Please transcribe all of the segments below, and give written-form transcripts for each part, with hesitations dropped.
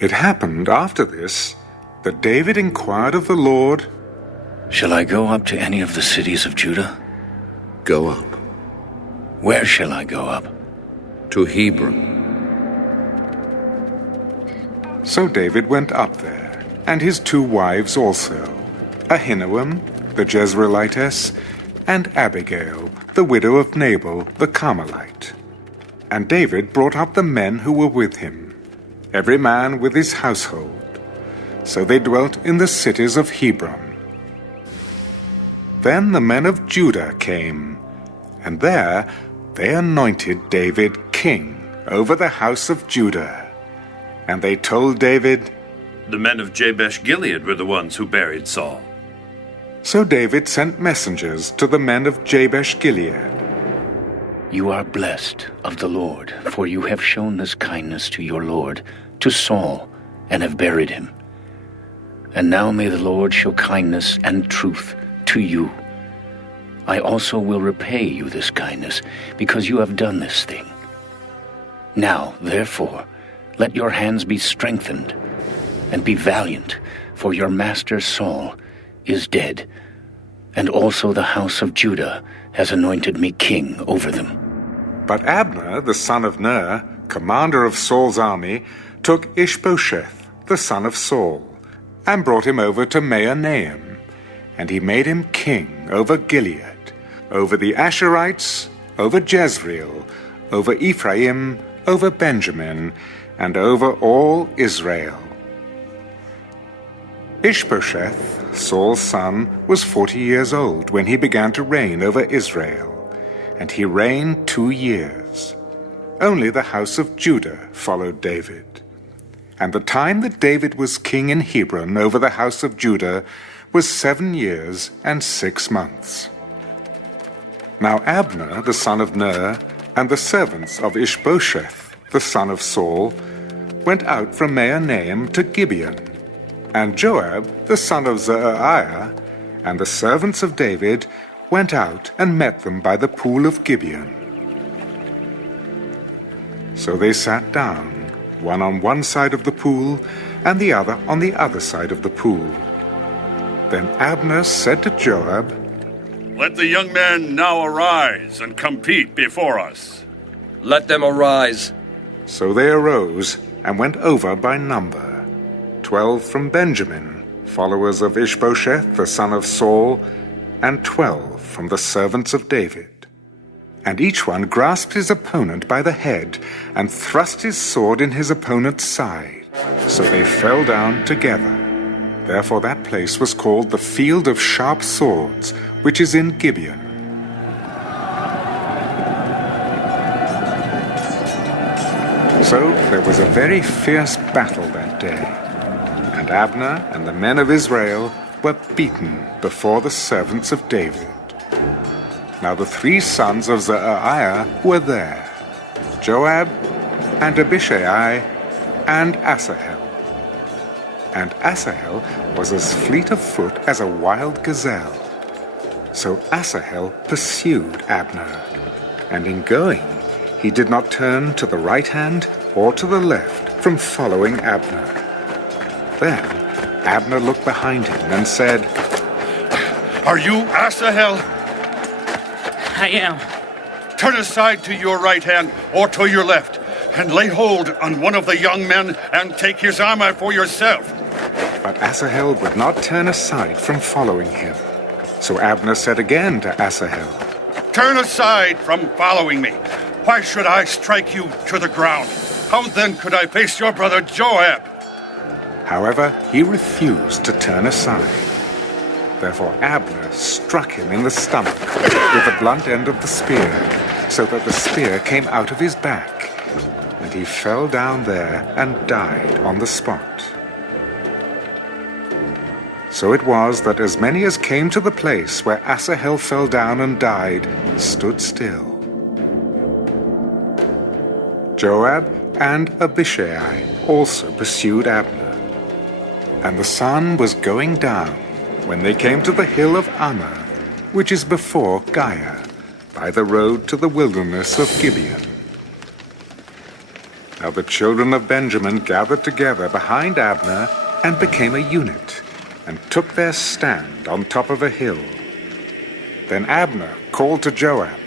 It happened after this that David inquired of the Lord, "Shall I go up to any of the cities of Judah?" Go up. "Where shall I go up?" To Hebron. So David went up there, and his 2 wives also, Ahinoam, the Jezreelitess, and Abigail, the widow of Nabal the Carmelite. And David brought up the men who were with him, every man with his household. So they dwelt in the cities of Hebron. Then the men of Judah came, and there they anointed David king over the house of Judah. And they told David, "The men of Jabesh-Gilead were the ones who buried Saul." So David sent messengers to the men of Jabesh-Gilead. "You are blessed of the Lord, for you have shown this kindness to your Lord, to Saul, and have buried him. And now may the Lord show kindness and truth to you. I also will repay you this kindness, because you have done this thing. Now, therefore, let your hands be strengthened, and be valiant, for your master Saul is dead, and also the house of Judah has anointed me king over them." But Abner, the son of Ner, commander of Saul's army, took Ishbosheth, the son of Saul, and brought him over to Mahanaim, and he made him king over Gilead, over the Asherites, over Jezreel, over Ephraim, over Benjamin, and over all Israel. Ishbosheth, Saul's son, was 40 years old when he began to reign over Israel, and he reigned 2 years. Only the house of Judah followed David. And the time that David was king in Hebron over the house of Judah was 7 years and 6 months. Now Abner, the son of Ner, and the servants of Ishbosheth, the son of Saul, went out from Mahanaim to Gibeon. And Joab, the son of Zeruiah, and the servants of David went out and met them by the pool of Gibeon. So they sat down, one on one side of the pool, and the other on the other side of the pool. Then Abner said to Joab, "Let the young men now arise and compete before us." "Let them arise." So they arose and went over by number, 12 from Benjamin, followers of Ishbosheth the son of Saul, and 12 from the servants of David. And each one grasped his opponent by the head, and thrust his sword in his opponent's side. So they fell down together. Therefore that place was called the Field of Sharp Swords, which is in Gibeon. So there was a very fierce battle that day, and Abner and the men of Israel were beaten before the servants of David. Now the 3 sons of Zeruiah were there, Joab, and Abishai, and Asahel. And Asahel was as fleet of foot as a wild gazelle. So Asahel pursued Abner, and in going he did not turn to the right hand or to the left from following Abner. Then Abner looked behind him and said, "Are you Asahel?" "I am." "Turn aside to your right hand or to your left, and lay hold on one of the young men and take his armor for yourself." But Asahel would not turn aside from following him. So Abner said again to Asahel, "Turn aside from following me. Why should I strike you to the ground? How then could I face your brother Joab?" However, he refused to turn aside. Therefore Abner struck him in the stomach with the blunt end of the spear, so that the spear came out of his back, and he fell down there and died on the spot. So it was that as many as came to the place where Asahel fell down and died stood still. Joab and Abishai also pursued Abner. And the sun was going down when they came to the hill of Ammah, which is before Giah, by the road to the wilderness of Gibeon. Now the children of Benjamin gathered together behind Abner and became a unit, and took their stand on top of a hill. Then Abner called to Joab,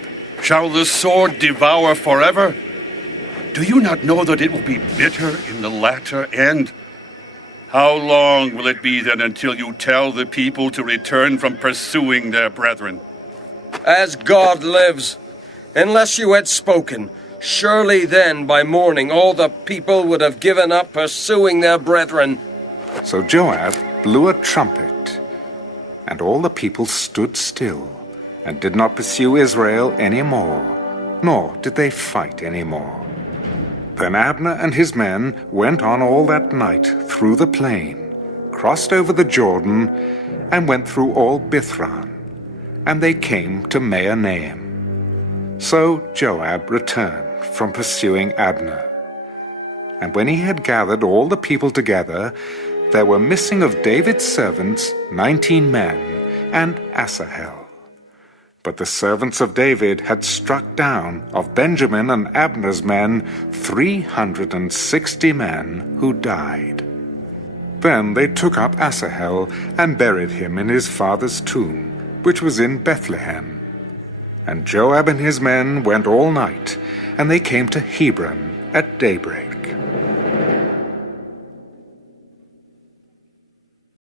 Shall the sword devour forever? Do you not know that it will be bitter in the latter end? How long will it be then until you tell the people to return from pursuing their brethren? As God lives, unless you had spoken, surely then by morning all the people would have given up pursuing their brethren. So Joab blew a trumpet, and all the people stood still, and did not pursue Israel any more, nor did they fight any more. Then Abner and his men went on all that night through the plain, crossed over the Jordan, and went through all Bithran, and they came to Mahanaim. So Joab returned from pursuing Abner. And when he had gathered all the people together, there were missing of David's servants 19 men, and Asahel. But the servants of David had struck down of Benjamin and Abner's men 360 men who died. Then they took up Asahel and buried him in his father's tomb, which was in Bethlehem. And Joab and his men went all night, and they came to Hebron at daybreak.